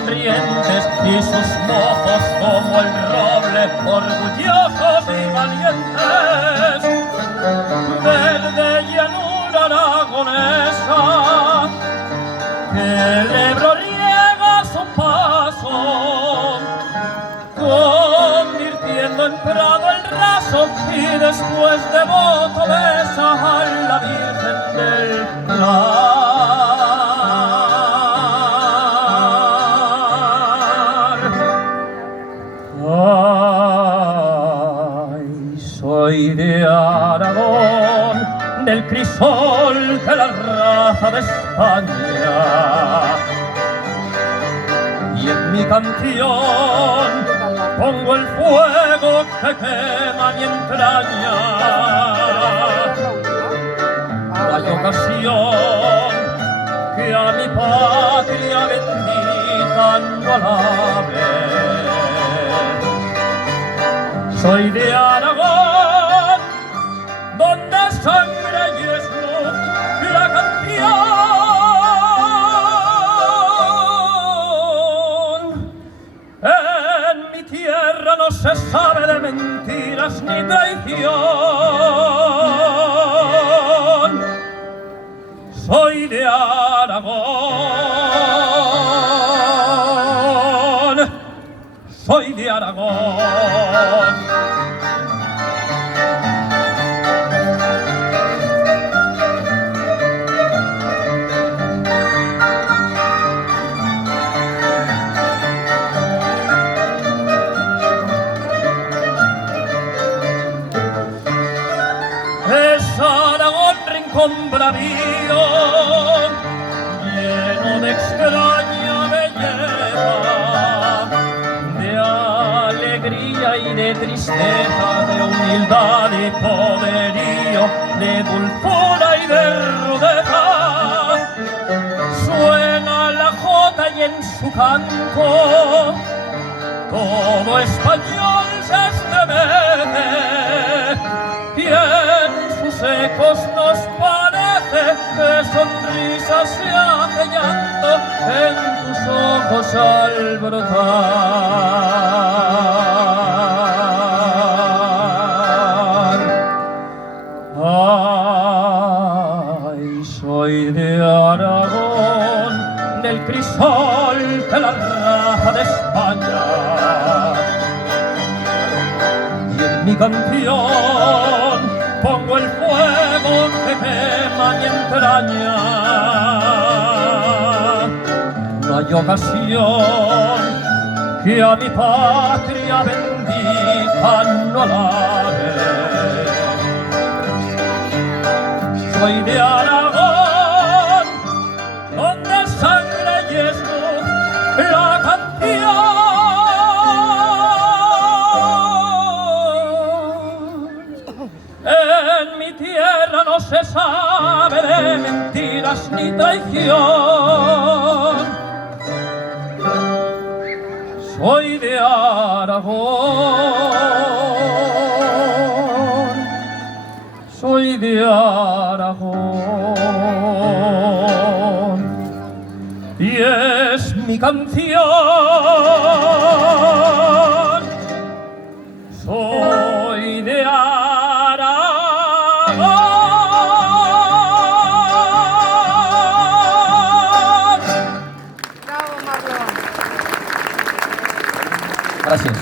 sonrientes y sus mojos como el roble, orgullosos y valientes. Verde llanura aragonesa, que el Ebro riega su paso, convirtiendo en prado el raso, y después devoto besa a la Virgen del Pilar. Ay, soy de Aragón, del crisol de la raza de España, y en mi canción pongo el fuego que quema mi entraña. No hay ocasión que a mi patria bendita no alabe. Soy de Aragón, donde sangre y es luz la canción. En mi tierra no se sabe de mentiras ni traición. Soy de Aragón, soy de Aragón. Con bravío, lleno de extraña belleza, de alegría y de tristeza, de humildad y poderío, de dulzura y de rudeza. Suena la jota y en su canto todo español se estremece, y en sus ecos nos parece que sonrisa se hace llanto en tus ojos al brotar. Ay, soy de Aragón, del crisol de la raza de España, y en mi canción pongo el fuego que quema mi entraña. No hay ocasión que a mi patria bendita no alabe. Soy de Aragón, donde sangre y es luz la canción. En mi tierra no se sabe de mentiras ni traición. Soy de Aragón, soy de Aragón, y es mi canción. Soy de Aragón. Gracias.